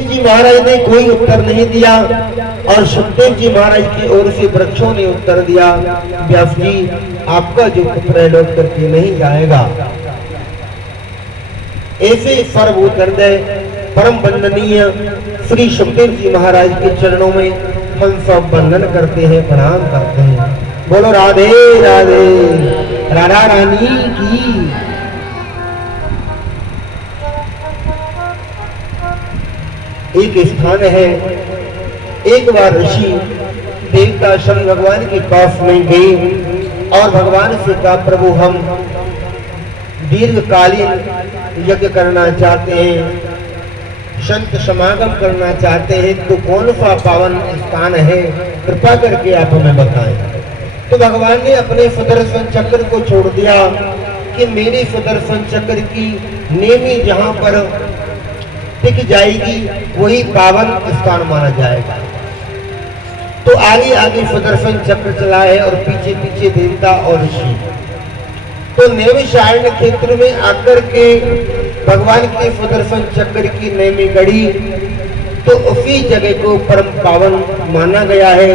सुखदेव जी महाराज ने कोई उत्तर नहीं दिया और सुखदेव जी महाराज की ओर से वृक्षों ने उत्तर दिया, व्यास जी आपका जो पुत्र लोक करके नहीं जाएगा। ऐसे सर्वभूत हृदय परम वंदनीय श्री सुखदेव जी महाराज के चरणों में हम सब वंदन करते हैं, प्रणाम करते हैं। बोलो राधे राधे, राधा रानी की। एक स्थान है, एक बार ऋषि देवता शनि भगवान के पास में गए और भगवान से कहा, प्रभु हम दीर्घकालीन यज्ञ करना चाहते हैं, संत समागम करना चाहते हैं, तो कौन सा पावन स्थान है, कृपा करके आप हमें बताएं। तो भगवान ने अपने सुदर्शन चक्र को छोड़ दिया कि मेरे सुदर्शन चक्र की नेमी जहां पर टिक जाएगी वही पावन स्थान माना जाएगा। तो आगे आगे सुदर्शन चक्र चला है और पीछे पीछे देवता और ऋषि। तो नैमिषारण्य क्षेत्र में आकर के भगवान के सुदर्शन चक्र की नेमी गढ़ी, तो उसी जगह को परम पावन माना गया है।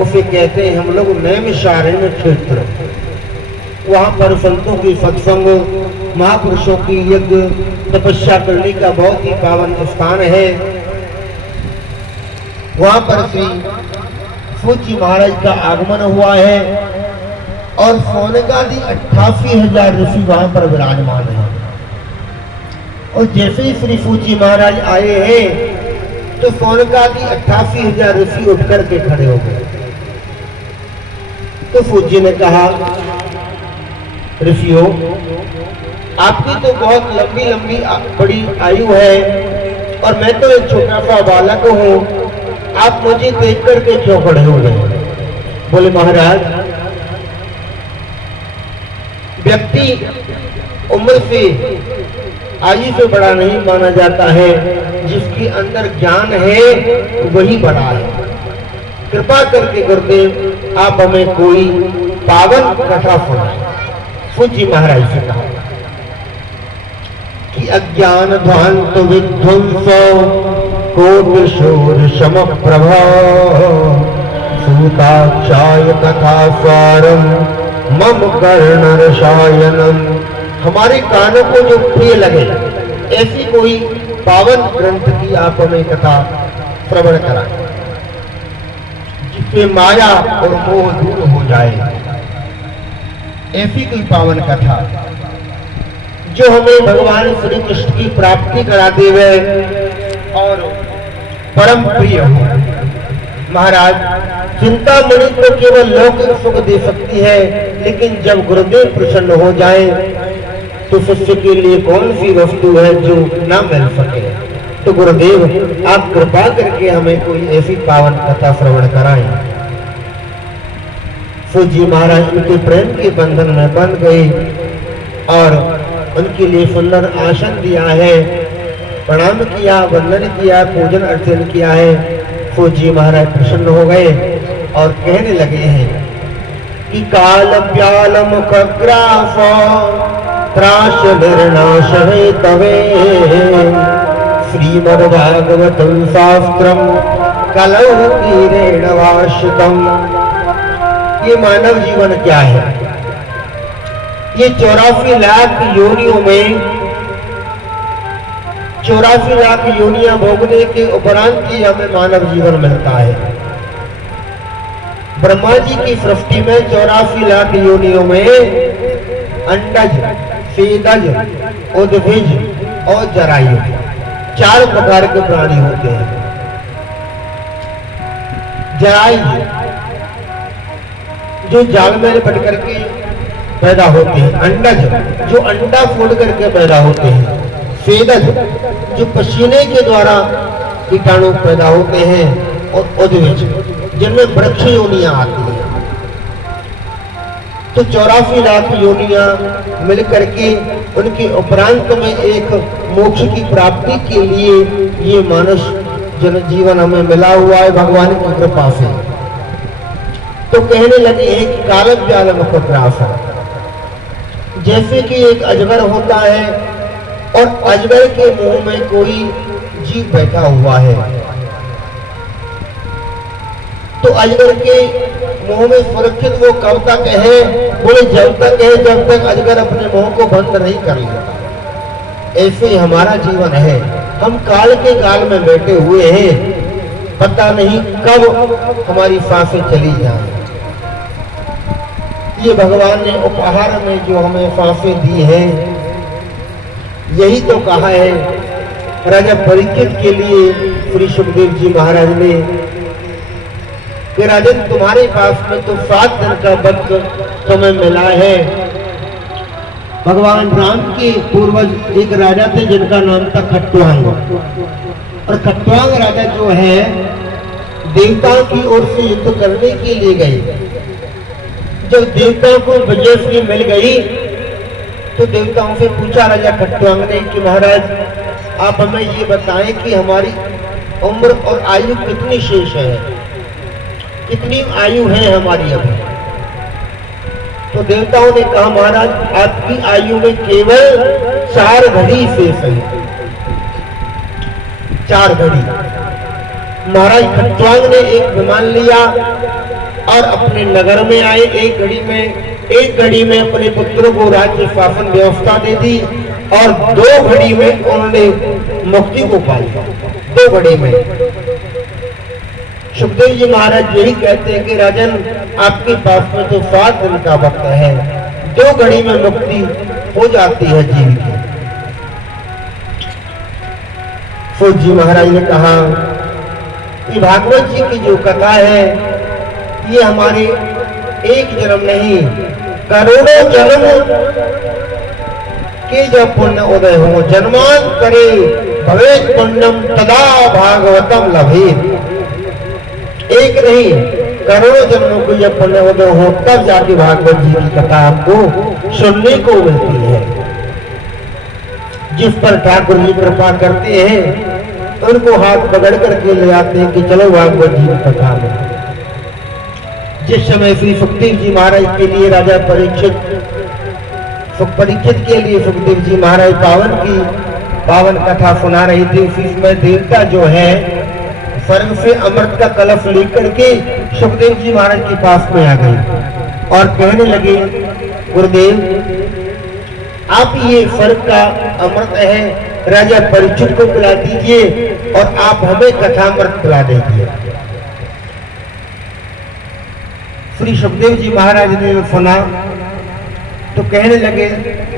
उसे कहते हैं हम लोग नैमिषारण्य क्षेत्र। वहां पर संतों की सत्संग, महापुरुषों की यज्ञ तपस्या करने का बहुत ही पावन स्थान है। वहां पर श्री सूत जी महाराज का आगमन हुआ है और सोनकादि 88,000 ऋषि वहां पर विराजमान है। और जैसे ही श्री सूत जी महाराज आए हैं तो सोनकादि 88,000 ऋषि उठ करके खड़े हो गए। तो सूत जी ने कहा, ऋषियों आपकी तो बहुत लंबी लंबी बड़ी आयु है और मैं तो एक छोटा सा बालक हूँ, आप मुझे देख करके क्यों खड़े हो गए? बोले महाराज, व्यक्ति उम्र से आयु से बड़ा नहीं माना जाता है, जिसके अंदर ज्ञान है वही बड़ा है। कृपा करके गुरुदेव आप हमें कोई पावन कथा सुनाएं। सूत जी महाराज से कहा कि अज्ञान ध्वांत विध्वंस कोटि शूर शम प्रभा सूताक्षाय कथा सारम मम कर्ण रसायनम। हमारे कानों को जो प्रिय लगे ऐसी कोई पावन ग्रंथ की आप हमें कथा श्रवण कराएं, जिससे माया और मोह दूर हो जाए। ऐसी कोई पावन कथा जो हमें भगवान श्री कृष्ण की प्राप्ति करा देवे और परम प्रिय हो। महाराज, चिंतामणि तो केवल लौकिक सुख दे सकती है, लेकिन जब गुरुदेव प्रसन्न हो जाए तो शिष्य के लिए कौन सी वस्तु है जो ना मिल सके। तो गुरुदेव आप कृपा करके हमें कोई ऐसी पावन कथा श्रवण कराएं। सूत जी महाराज उनके प्रेम के बंधन में बंध गए और उनके लिए सुंदर आसन दिया है, प्रणाम किया, वंदन किया, पूजन अर्चन किया है। सूत जी महाराज प्रसन्न हो गए और कहने लगे हैं कि काल व्यालम खग्रास त्रास निर्नाश तवे श्रीमद्भागवतं शास्त्रम कलौ कीरेण वाशितम। ये मानव जीवन क्या है? ये 84 लाख योनियों में 84 लाख योनियां भोगने के उपरांत ही हमें मानव जीवन मिलता है। ब्रह्मा जी की सृष्टि में 84 लाख योनियों में अंडज, सीदज, उद्भिज और जरायु 4 प्रकार के प्राणी होते हैं। जरायु जो जाल में लिपट करके पैदा होते हैं, अंडज जो अंडा फोड़ करके पैदा होते हैं, स्वेदज जो पसीने के द्वारा कीटाणु पैदा होते हैं, और उद्भिज जिनमें वृक्ष योनियां आती हैं। तो 84 लाख योनियां मिलकर के उनके उपरांत में एक मोक्ष की प्राप्ति के लिए ये मनुष्य जन जीवन हमें मिला हुआ है भगवान की कृपा से। तो कहने लगे एक काल व्यालम खग्रास, जैसे कि एक अजगर होता है और अजगर के मुंह में कोई जीव बैठा हुआ है। तो अजगर के मुंह में सुरक्षित वो कब तक है? बोले जब तक है जब तक अजगर अपने मुंह को बंद नहीं कर लेता। ऐसे ही हमारा जीवन है, हम काल के गाल में बैठे हुए हैं, पता नहीं कब हमारी सांसें चली जाए। ये भगवान ने उपहार में जो हमें सांसें दी है, यही तो कहा है राजा परीक्षित के लिए श्री सुखदेव जी महाराज ने कि राजन तुम्हारे पास में तो 7 दिन का वक्त तुम्हें मिला है। भगवान राम के पूर्वज एक राजा थे जिनका नाम था खट्वांग, और खट्वांग राजा जो है देवताओं की ओर से युद्ध करने के लिए गए। जब देवताओं को विजय श्री मिल गई तो देवताओं से पूछा राजा खट्वांग ने कि महाराज आप हमें ये बताएं कि हमारी उम्र और आयु कितनी शेष है, कितनी आयु है हमारी अभी। तो देवताओं ने कहा महाराज आपकी आयु में केवल 4 घड़ी शेष है, 4 घड़ी। महाराज खट्वांग ने एक विमान लिया और अपने नगर में आए। एक घड़ी में अपने पुत्रों को राज्य शासन व्यवस्था दे दी और 2 घड़ी में उन्होंने मुक्ति को पाई। 2 घड़ी में सुखदेव जी महाराज यही कहते हैं कि राजन आपके पास में तो 7 दिन का वक्त है, 2 घड़ी में मुक्ति हो जाती है जीव की। सूत जी महाराज ने कहा कि भागवत जी की जो कथा है ये हमारे एक जन्म नहीं करोड़ों जन्म के जब पुण्य उदय हो, जन्मांतरे भवेत् पुण्यम तदा भागवतम लभेत्। एक नहीं करोड़ों जन्मों को जब पुण्य उदय हो तब जाके भागवत जी की कथा आपको सुनने को मिलती है। जिस पर ठाकुर जी कृपा करते हैं उनको हाथ पकड़ करके ले आते हैं कि चलो भागवत जी की कथा में। जिस समय श्री सुखदेव जी महाराज के लिए राजा परीक्षित के लिए सुखदेव जी महाराज पावन कथा सुना रही थी, उसी समय देवता जो है स्वर्ग से अमृत का कलश लेकर के सुखदेव जी महाराज के पास में आ गए और कहने लगे गुरुदेव आप ये स्वर्ग का अमृत है राजा परीक्षित को पिला दीजिए और आप हमें कथामृत पिला दीजिए। श्री सुखदेव जी महाराज ने सुना तो कहने लगे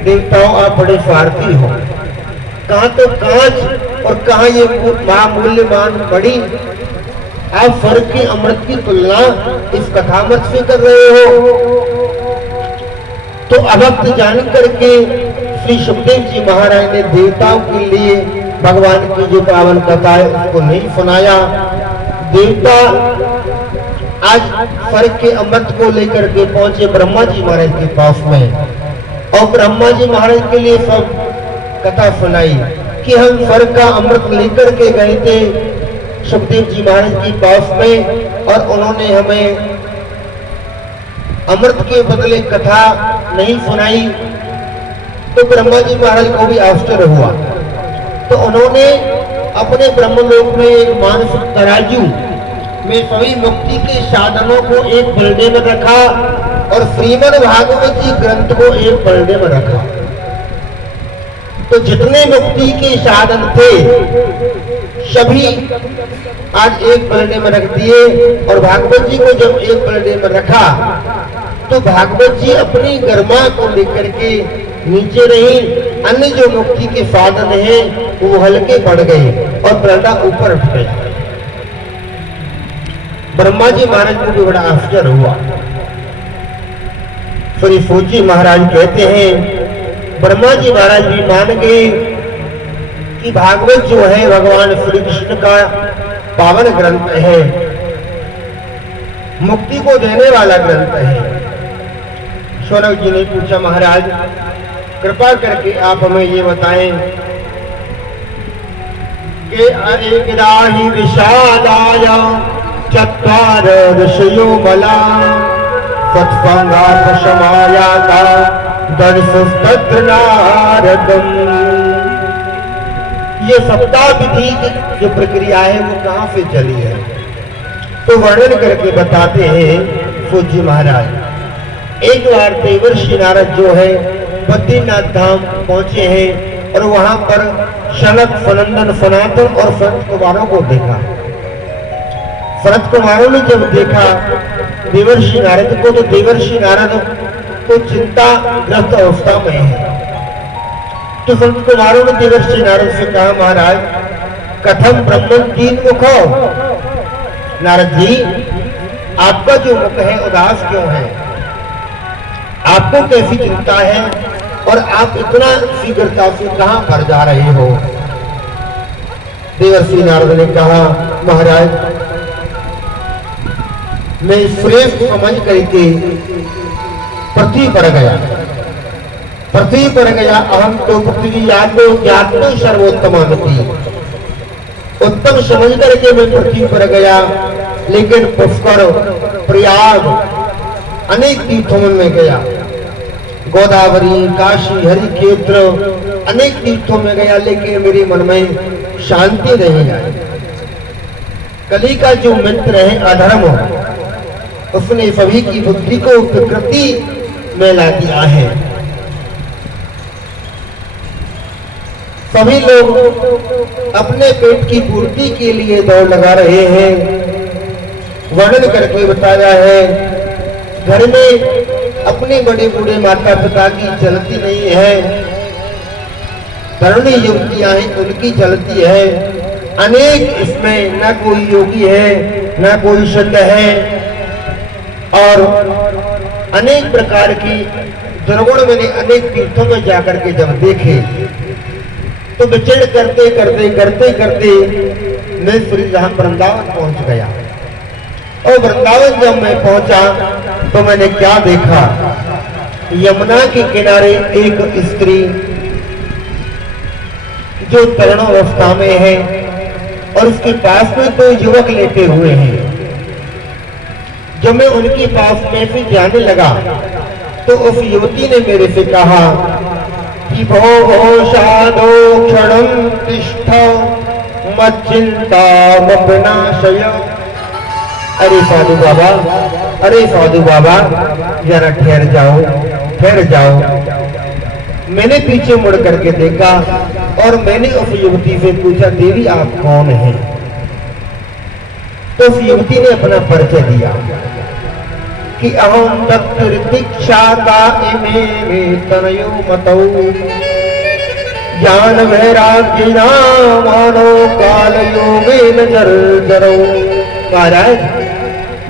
देवताओं आप बड़े स्वार्थी हो, कहां तो कांच और कहां ये महामूल्यवान बड़ी आप स्वर्ग के अमृत की तुलना इस कथामृत से कर रहे हो। तो अभक्त जान करके श्री सुखदेव जी महाराज ने देवताओं के लिए भगवान की जो पावन कथा है उसको नहीं सुनाया। देवता आज स्वर्ग के अमृत को लेकर के पहुंचे ब्रह्मा जी महाराज के पास में और ब्रह्मा जी महाराज के लिए सब कथा सुनाई कि हम स्वर्ग का अमृत लेकर के गए थे सुखदेव जी महाराज के पास में और उन्होंने हमें अमृत के बदले कथा नहीं सुनाई। तो ब्रह्मा जी महाराज को भी आश्चर्य हुआ, तो उन्होंने अपने ब्रह्मलोक में एक मानसिक तराजू में सभी मुक्ति के साधनों को एक पलड़े में रखा और श्रीमद् भागवत जी ग्रंथ को एक पलड़े में रखा। तो जितने मुक्ति के साधन थे सभी आज एक पलड़े में रख दिए और भागवत जी को जब एक पलड़े में रखा तो भागवत जी अपनी गरिमा को लेकर के नीचे रही, अन्य जो मुक्ति के साधन हैं वो हल्के पड़ गए और पलड़ा ऊपर उठ गया। ब्रह्मा जी महाराज को भी बड़ा आश्चर्य हुआ। श्री सूत जी महाराज कहते हैं ब्रह्मा जी महाराज भी मान गए कि भागवत जो है भगवान श्री कृष्ण का पावन ग्रंथ है, मुक्ति को देने वाला ग्रंथ है। सौरभ जी ने पूछा महाराज कृपा करके आप हमें ये बताएं कि एकदा हि विषादाय चत्वार ऋषयो मला सत्संगात् समायाता दर्शस्तत्र नारदम्। ये सप्ताह विधि की जो प्रक्रिया है वो कहाँ से चली है, तो वर्णन करके बताते हैं पूज्य महाराज। एक बार देवर्षि नारद जो है बद्रीनाथ धाम पहुंचे हैं और वहां पर शनक सनंदन सनातन और संत कुमारों को देखा। संत कुमारों ने जब देखा देवर्षि नारद को, तो देवर्षि नारद तो चिंताग्रस्त अवस्था में है। तो संत कुमारों ने देवर्षि नारद से कहा, महाराज कथम ब्रह्मन दीन मुखो, नारद जी आपका जो मुख है उदास क्यों है, आपको कैसी चिंता है और आप इतना शीघ्रता से कहां पर जा रहे हो। देवर्षि नारद ने कहा, महाराज मैं श्रेष्ठ समझ करके पृथ्वी पर गया, पृथ्वी पर गया। अहम तो पृथ्वी यादो ज्ञातो सर्वोत्तमानति, उत्तम समझ करके मैं पृथ्वी पर गया, लेकिन पुष्कर प्रयाग अनेक तीर्थों में गया, गोदावरी काशी हरिक्षेत्र अनेक तीर्थों में गया, लेकिन मेरे मन में शांति नहीं आई। कली का जो मित्र है अधर्म, उसने सभी की बुद्धि को विकृति में ला दिया है। सभी लोग अपने पेट की पूर्ति के लिए दौड़ लगा रहे हैं। वर्णन करके बताया है, घर में अपने बड़े बूढ़े माता पिता की चलती नहीं है, तरुणी युवतियां हैं उनकी चलती है। अनेक इसमें न कोई योगी है न कोई संत है, और अनेक प्रकार की दुर्गुण मैंने अनेक तीर्थों में जाकर के जब देखे, तो विचरण करते करते करते करते मैं श्री धाम वृंदावन पहुंच गया। और वृंदावन जब मैं पहुंचा तो मैंने क्या देखा, यमुना के किनारे एक स्त्री जो तरुणावस्था में है और उसके पास में दो युवक लेटे हुए हैं। जब मैं उनके पास में से जाने लगा तो उस युवती ने मेरे से कहा कि भो साधो क्षणं तिष्ठ मच्चिंतामपनाशय। अरे साधु बाबा, अरे साधु बाबा जरा ठहर जाओ, ठहर जाओ। मैंने पीछे मुड़ करके देखा और मैंने उस युवती से पूछा, देवी आप कौन हैं? तो उस युवती ने अपना परिचय दिया कि अहम दीक्षाता इमे तनयो मतौ ज्ञान वैराग्य मानो काल योगेन जर्जरौ। महाराज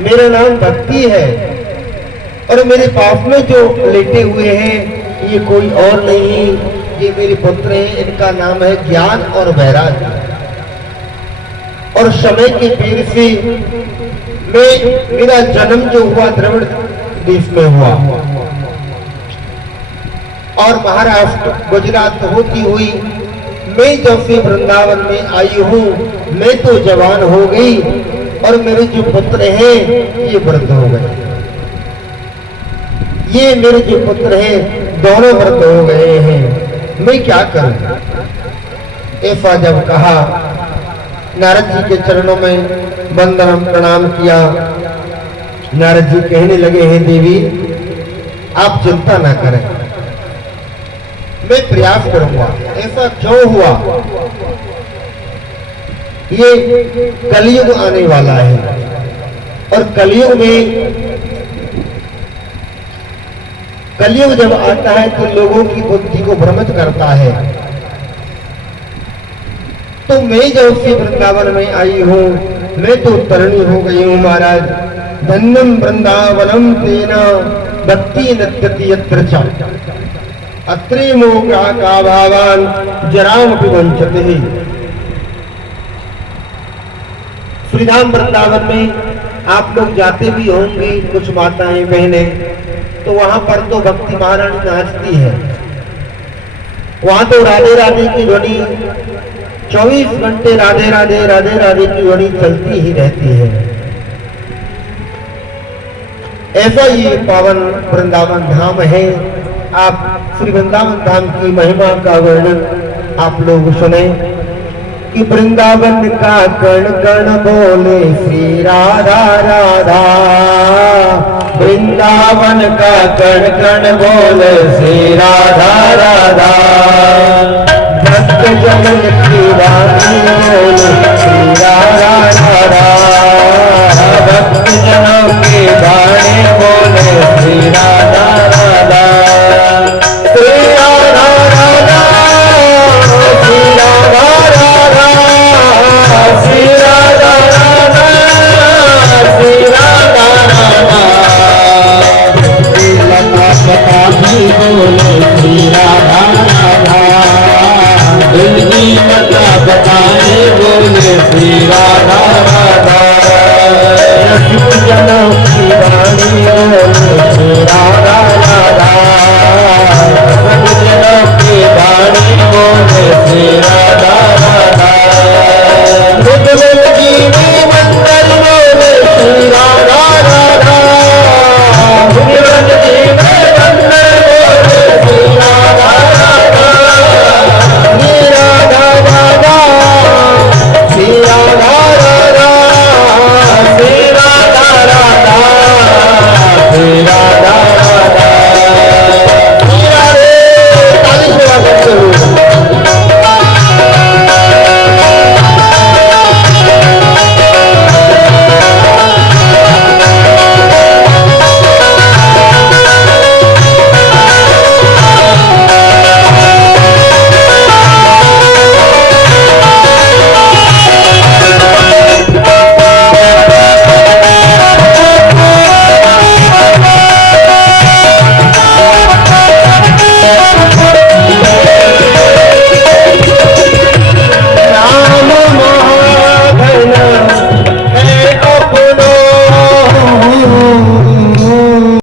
मेरा नाम भक्ति है और मेरे पास में जो लेटे हुए हैं ये कोई और नहीं, ये मेरे पुत्र हैं, इनका नाम है ज्ञान और वैराग्य। और समय के पीर से मेरा जन्म जो हुआ द्रविड़ देश में हुआ और महाराष्ट्र गुजरात होती हुई मैं जब से वृंदावन में आई हूँ, मैं तो जवान हो गई और मेरे जो पुत्र हैं ये वृद्ध हो गए। ये मेरे जो पुत्र हैं दोनों वृद्ध हो गए हैं, मैं क्या करूं? ऐसा जब कहा, नारद जी के चरणों में वंदन प्रणाम किया। नारद जी कहने लगे हैं, देवी आप चिंता ना करें, मैं प्रयास करूंगा। ऐसा क्यों हुआ? ये कलयुग आने वाला है और कलयुग में कलयुग जब आता है तो लोगों की बुद्धि को भ्रमित करता है। तो मैं जब से वृंदावन में आई हूँ, मैं तो तरणी हो गई हूँ महाराज। धन्यम वृंदावनम तेना भक्ति नत्यति यत्र च अत्रे मोगा का भावान जराम वंचते ही। श्रीधाम वृंदावन में आप लोग जाते भी होंगे, कुछ माताएं बहनें, तो वहां पर तो भक्ति महारानी नाचती है। वहां तो राधे राधे की ध्वनि 24 घंटे राधे राधे राधे राधे की ध्वनि चलती ही रहती है। ऐसा ये पावन वृंदावन धाम है। आप श्री वृंदावन धाम की महिमा का वर्णन आप लोग सुने कि वृंदावन का कण कण बोले श्री राधा राधा। वृंदावन का कण कण बोले श्री राधा राधा। भक्त जनन की वाणी बोले श्री राधा राधा। भक्त जनों की वाणी बोले श्री राधा राधा। श्री राधा राधा श्री राधा राधा। श्री राधा राधा श्री राधा राधा। लता पता बोले श्री राधा राधा। दिल की लता बताए बोले श्री राधा राधा। रसिक जनों की वाणी बोले श्री राधा राधा। रसिक जनों की वाणी बोले श्री राधा